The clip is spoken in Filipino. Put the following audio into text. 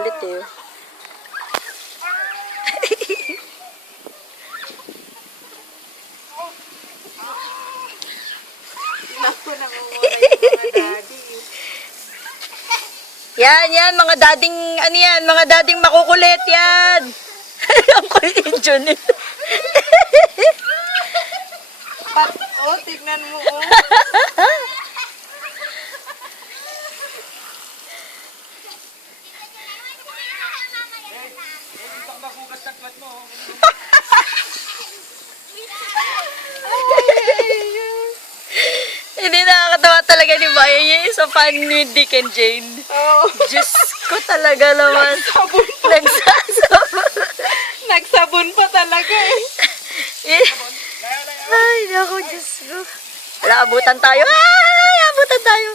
ulit eh. Naku, namumula yung mga daddy. Yan, mga dading, ano yan, mga dading makukulit, yan. Ang kulit yung Junit. Oh, tignan mo, oh. Hindi nakakatawa talaga ni Bayan yung isa fan ni Dick and Jane. Oh. Diyos ko talaga naman. Nagsabon pa. Nagsasabon. Nagsabon pa talaga eh. Ay, naku, Diyos ko. Wala, abutan tayo. Ay, abutan tayo.